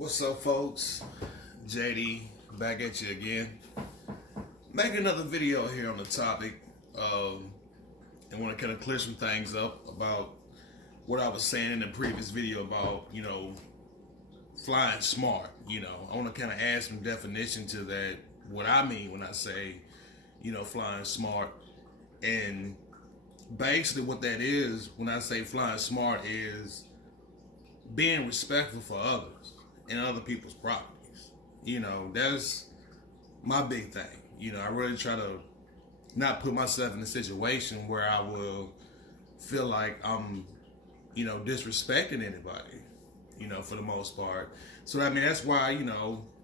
What's up, folks? JD back at you again. Making another video here on the topic. I want to kind of clear some things up about what I was saying in the previous video about, flying smart. I want to kind of add some definition to that, what I mean when I say, flying smart. And basically what that is, when I say flying smart, is being respectful for others and other people's properties. That's my big thing. I really try to not put myself in a situation where I will feel like I'm, disrespecting anybody, for the most part. So, that's why,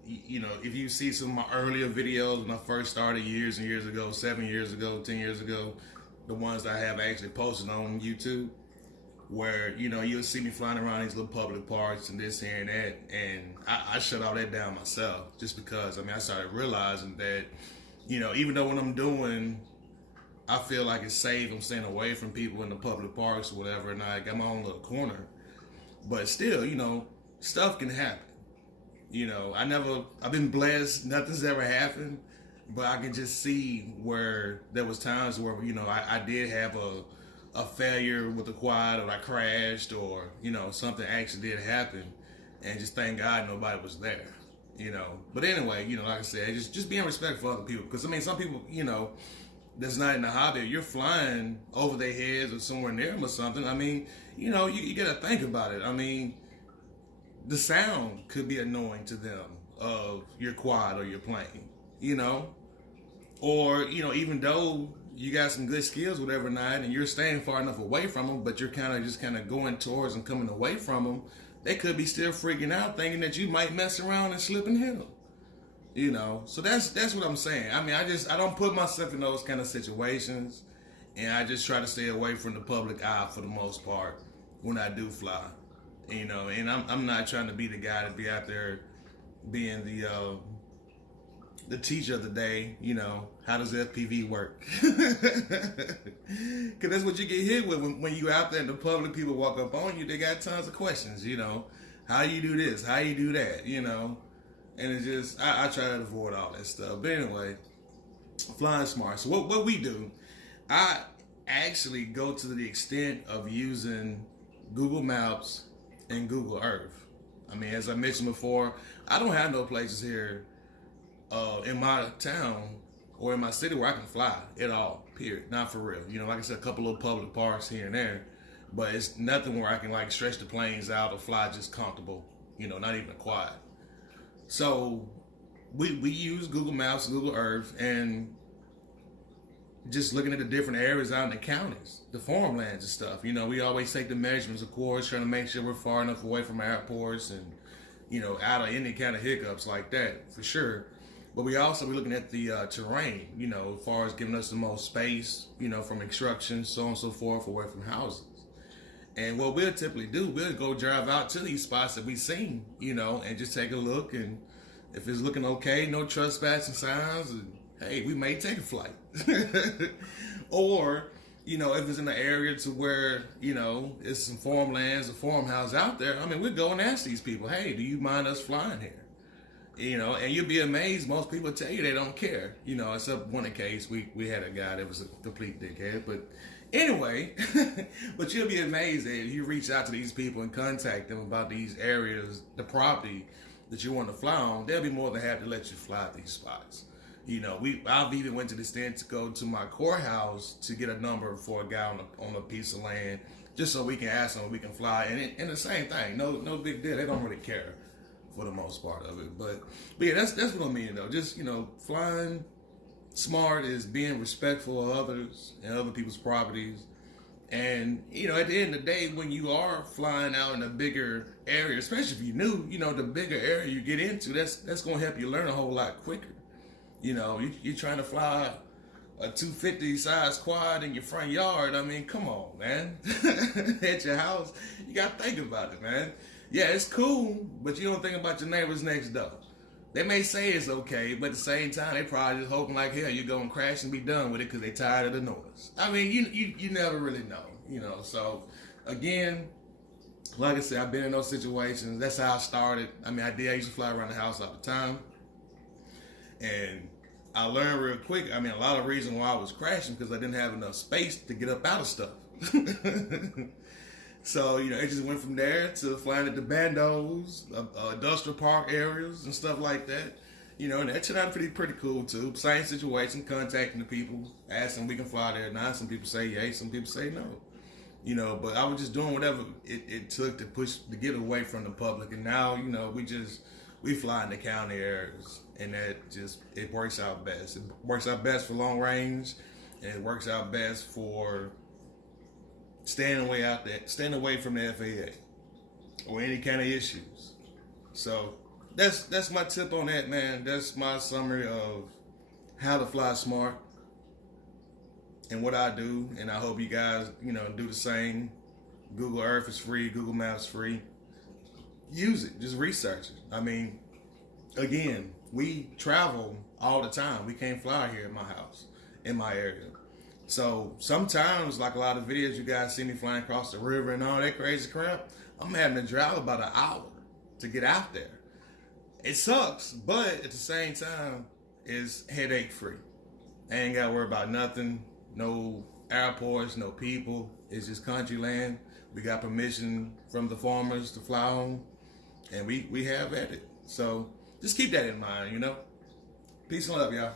if you see some of my earlier videos when I first started years and years ago, 7 years ago, 10 years ago, the ones that I have actually posted on YouTube, where, you'll see me flying around these little public parks and this here and that, and I shut all that down myself, just because, I started realizing that, even though what I'm doing, I feel like it's safe, I'm staying away from people in the public parks or whatever, and I got my own little corner, but still, stuff can happen. I've been blessed, nothing's ever happened, but I can just see where there was times where, I did have a failure with the quad, or I crashed, or, something actually did happen, and just thank God nobody was there, But anyway, like I said, just being respectful for other people, because, some people, that's not in the hobby, you're flying over their heads or somewhere near them or something, you got to think about it. The sound could be annoying to them of your quad or your plane, or, even though you got some good skills, whatever not, and you're staying far enough away from them, but you're kind of going towards and coming away from them, they could be still freaking out, thinking that you might mess around and slip and hit them. So that's what I'm saying. I don't put myself in those kind of situations, and I just try to stay away from the public eye for the most part when I do fly. And I'm not trying to be the guy to be out there being the teacher of the day, how does FPV work? Because that's what you get hit with when you out there in the public, people walk up on you, they got tons of questions, how you do this, how you do that, and it's just, I try to avoid all that stuff. But anyway, flying smart. So what we do, I actually go to the extent of using Google Maps and Google Earth. As I mentioned before, I don't have no places here in my town or in my city where I can fly at all, period. Not for real. Like I said, a couple of public parks here and there, but it's nothing where I can stretch the planes out or fly just comfortable, not even a quad. So we use Google Maps, Google Earth, and just looking at the different areas out in the counties, the farmlands and stuff. We always take the measurements, of course, trying to make sure we're far enough away from airports and, out of any kind of hiccups like that, for sure. But we also be looking at the terrain, as far as giving us the most space, from construction, so on and so forth, away from houses. And what we'll typically do, we'll go drive out to these spots that we've seen, and just take a look. And if it's looking okay, no trespassing signs, and hey, we may take a flight. Or, if it's in an area to where, it's some farmlands or farmhouse out there, we'll go and ask these people, hey, do you mind us flying here? And you'll be amazed, most people tell you they don't care, except one case, we had a guy that was a complete dickhead, but anyway, but you'll be amazed that if you reach out to these people and contact them about these areas, the property that you want to fly on, they'll be more than happy to let you fly at these spots. I've even went to the extent to go to my courthouse to get a number for a guy on a piece of land, just so we can ask him if we can fly, and the same thing, no big deal, they don't really care for the most part of it, but yeah, that's what I mean though. Just flying smart is being respectful of others and other people's properties, and at the end of the day, when you are flying out in a bigger area, especially if you're new, the bigger area you get into, that's going to help you learn a whole lot quicker. You're trying to fly a 250 size quad in your front yard. Come on, man. At your house, you got to think about it, man. Yeah, it's cool, but you don't think about your neighbors next door. They may say it's okay, but at the same time, they probably just hoping like hell you're going to crash and be done with it because they tired of the noise. You never really know, So, again, like I said, I've been in those situations. That's how I started. I mean, I used to fly around the house all the time. And I learned real quick. I mean, a lot of reason why I was crashing because I didn't have enough space to get up out of stuff. So, it just went from there to flying at the bandos, industrial park areas and stuff like that. And that turned out to be pretty cool too. Same situation, contacting the people, asking if we can fly there or not. Some people say yay, some people say no. But I was just doing whatever it took to get away from the public. And now, we fly in the county areas, and it works out best. It works out best for long range, and it works out best for staying away from the FAA or any kind of issues. So that's my tip on that, man. That's my summary of how to fly smart and what I do, and I hope you guys, do the same. Google Earth is free, Google Maps free. Use it, just research it. I mean, again, we travel all the time. We can't fly here in my house, in my area. So sometimes, like a lot of videos you guys see me flying across the river and all that crazy crap, I'm having to drive about an hour to get out there. It sucks, but at the same time, it's headache free. I ain't got to worry about nothing. No airports, no people. It's just country land. We got permission from the farmers to fly on, and we have at it. So just keep that in mind, Peace and love, y'all.